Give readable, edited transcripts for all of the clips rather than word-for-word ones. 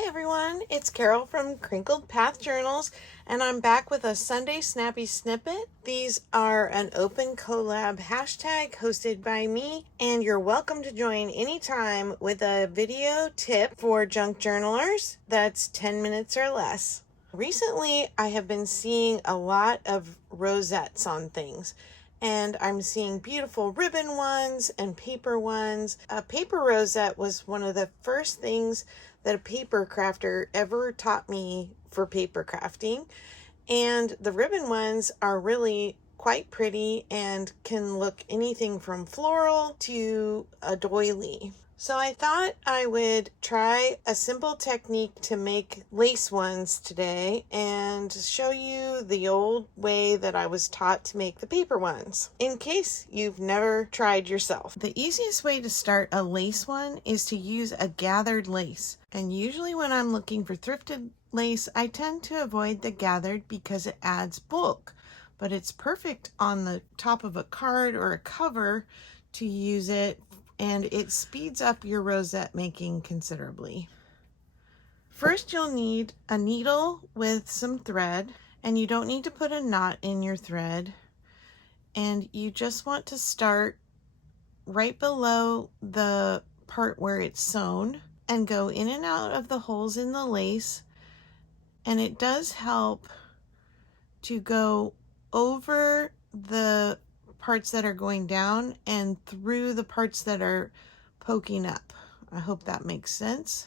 Hi everyone, it's Carol from Crinkled Path Journals, and I'm back with a Sunday Snappy Snippet. These are an open collab hashtag hosted by me, and you're welcome to join anytime with a video tip for junk journalers that's 10 minutes or less. Recently, I have been seeing a lot of rosettes on things. And I'm seeing beautiful ribbon ones and paper ones. A paper rosette was one of the first things that a paper crafter ever taught me for paper crafting. And the ribbon ones are really quite pretty and can look anything from floral to a doily. So I thought I would try a simple technique to make lace ones today and show you the old way that I was taught to make the paper ones, in case you've never tried yourself. The easiest way to start a lace one is to use a gathered lace. And usually when I'm looking for thrifted lace, I tend to avoid the gathered because it adds bulk. But it's perfect on the top of a card or a cover to use it, and it speeds up your rosette making considerably. First, you'll need a needle with some thread, and you don't need to put a knot in your thread. And you just want to start right below the part where it's sewn and go in and out of the holes in the lace. And it does help to go over the parts that are going down and through the parts that are poking up. I hope that makes sense.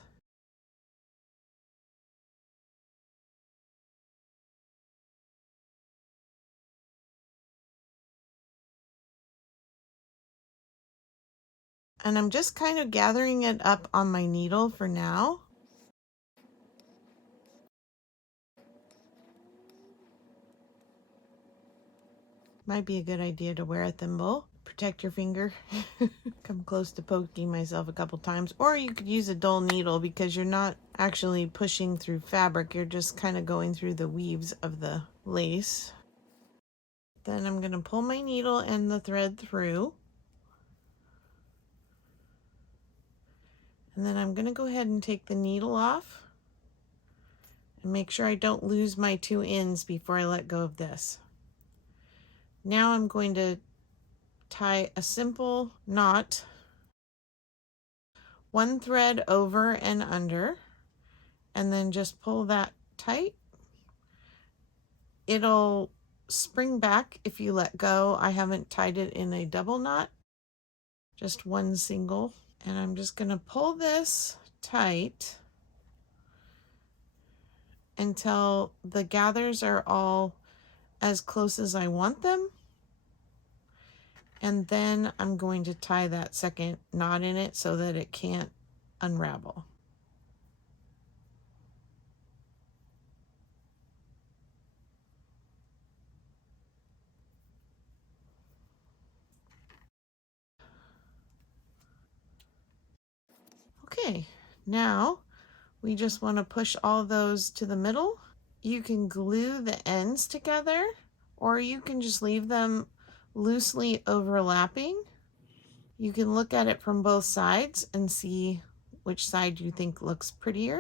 And I'm just kind of gathering it up on my needle for now. Might be a good idea to wear a thimble. Protect your finger. Come close to poking myself a couple times. Or you could use a dull needle because you're not actually pushing through fabric. You're just kind of going through the weaves of the lace. Then I'm going to pull my needle and the thread through. And then I'm going to go ahead and take the needle off and make sure I don't lose my two ends before I let go of this. Now I'm going to tie a simple knot, one thread over and under, and then just pull that tight. It'll spring back if you let go. I haven't tied it in a double knot, just one single. And I'm just going to pull this tight until the gathers are all as close as I want them. And then I'm going to tie that second knot in it so that it can't unravel. Okay, now we just want to push all those to the middle. You can glue the ends together, or you can just leave them loosely overlapping. You can look at it from both sides and see which side you think looks prettier.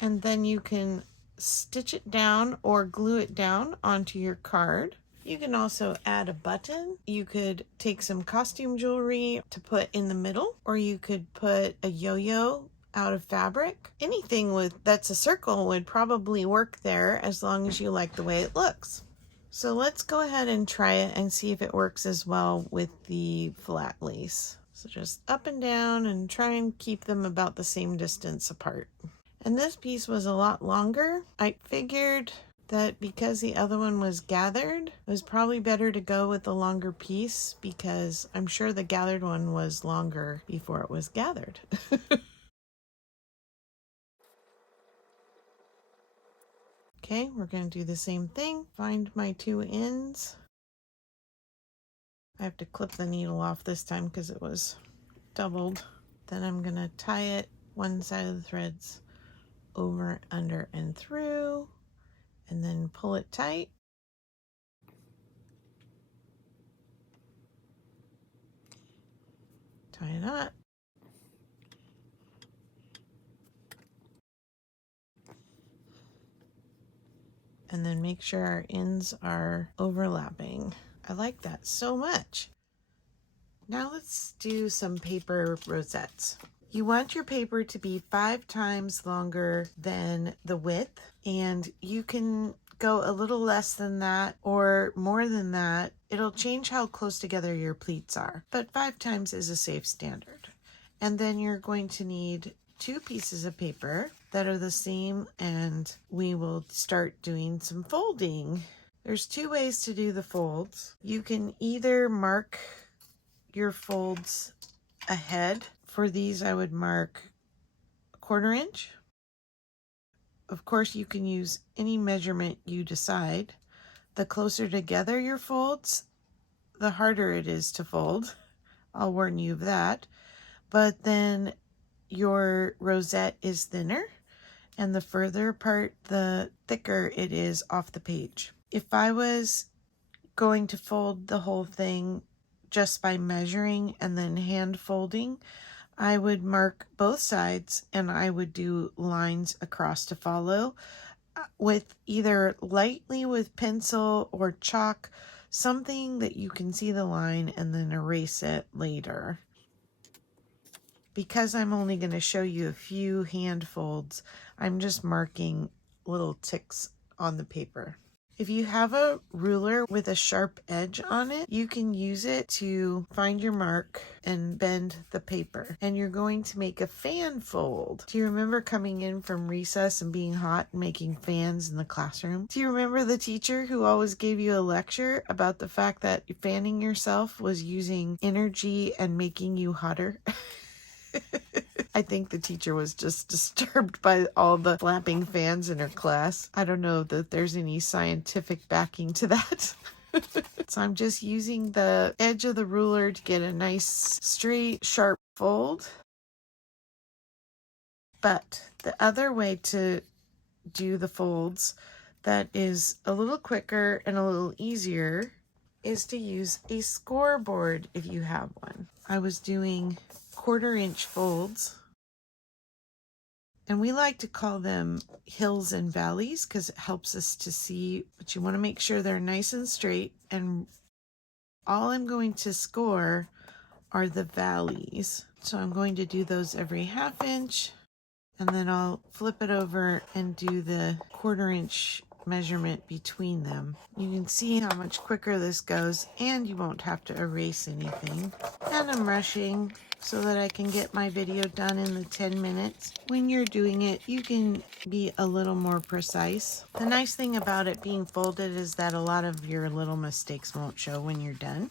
And then you can stitch it down or glue it down onto your card. You can also add a button. You could take some costume jewelry to put in the middle, or you could put a yo-yo out of fabric. Anything that's a circle would probably work there as long as you like the way it looks. So let's go ahead and try it and see if it works as well with the flat lace. So just up and down and try and keep them about the same distance apart. And this piece was a lot longer. I figured that because the other one was gathered, it was probably better to go with the longer piece because I'm sure the gathered one was longer before it was gathered. Okay, we're going to do the same thing. Find my two ends. I have to clip the needle off this time because it was doubled. Then I'm going to tie it one side of the threads over, under, and through, and then pull it tight. Tie a knot. and then make sure our ends are overlapping. I like that so much. Now let's do some paper rosettes. You want your paper to be 5 times longer than the width, and you can go a little less than that or more than that. It'll change how close together your pleats are, but 5 times is a safe standard. And then you're going to need 2 pieces of paper that are the same, and we will start doing some folding. There's 2 ways to do the folds. You can either mark your folds ahead. For these, I would mark 1/4 inch. Of course, you can use any measurement you decide. The closer together your folds, the harder it is to fold. I'll warn you of that. But then your rosette is thinner, and the further apart, the thicker it is off the page. If I was going to fold the whole thing just by measuring and then hand folding, I would mark both sides and I would do lines across to follow with either lightly with pencil or chalk, something that you can see the line and then erase it later. Because I'm only going to show you a few hand folds, I'm just marking little ticks on the paper. If you have a ruler with a sharp edge on it, you can use it to find your mark and bend the paper. And you're going to make a fan fold. Do you remember coming in from recess and being hot and making fans in the classroom? Do you remember the teacher who always gave you a lecture about the fact that fanning yourself was using energy and making you hotter? I think the teacher was just disturbed by all the flapping fans in her class. I don't know that there's any scientific backing to that. So I'm just using the edge of the ruler to get a nice, straight, sharp fold. But the other way to do the folds that is a little quicker and a little easier is to use a scoreboard if you have one. I was doing 1/4 inch folds. And we like to call them hills and valleys because it helps us to see, but you want to make sure they're nice and straight. And all I'm going to score are the valleys. So I'm going to do those every 1/2 inch, and then I'll flip it over and do the 1/4 inch measurement between them. You can see how much quicker this goes, and you won't have to erase anything. And I'm rushing so that I can get my video done in the 10 minutes. When you're doing it, you can be a little more precise. The nice thing about it being folded is that a lot of your little mistakes won't show when you're done,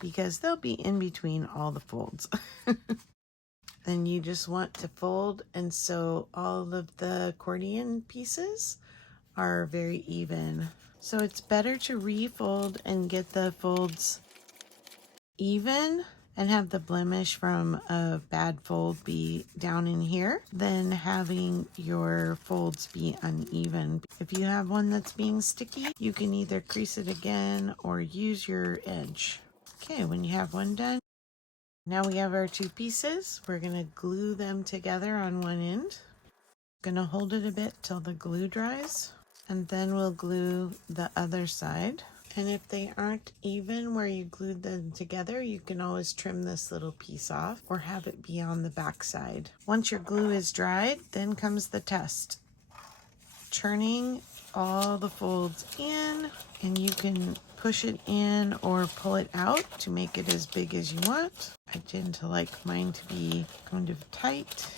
because they'll be in between all the folds. Then you just want to fold, and so all of the accordion pieces are very even. So it's better to refold and get the folds even and have the blemish from a bad fold be down in here than having your folds be uneven. If you have one that's being sticky, you can either crease it again or use your edge. Okay, when you have one done, now we have our 2 pieces. We're going to glue them together on one end. Going to hold it a bit till the glue dries, and then we'll glue the other side. And if they aren't even where you glued them together, you can always trim this little piece off or have it be on the back side. Once your glue is dried, then comes the test. Turning all the folds in, and you can push it in or pull it out to make it as big as you want. I tend to like mine to be kind of tight.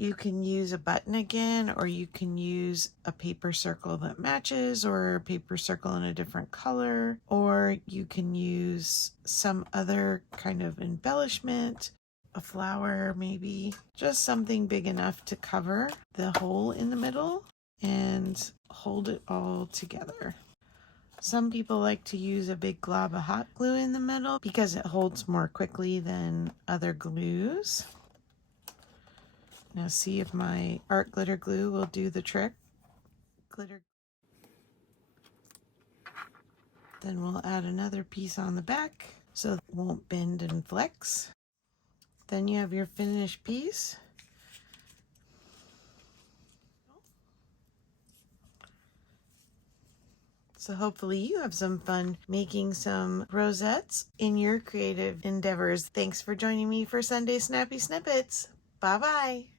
You can use a button again, or you can use a paper circle that matches, or a paper circle in a different color, or you can use some other kind of embellishment, a flower maybe, just something big enough to cover the hole in the middle and hold it all together. Some people like to use a big glob of hot glue in the middle because it holds more quickly than other glues. Now see if my art glitter glue will do the trick. Then we'll add another piece on the back so it won't bend and flex. Then you have your finished piece. So hopefully you have some fun making some rosettes in your creative endeavors. Thanks for joining me for Sunday Snappy Snippets. Bye-bye.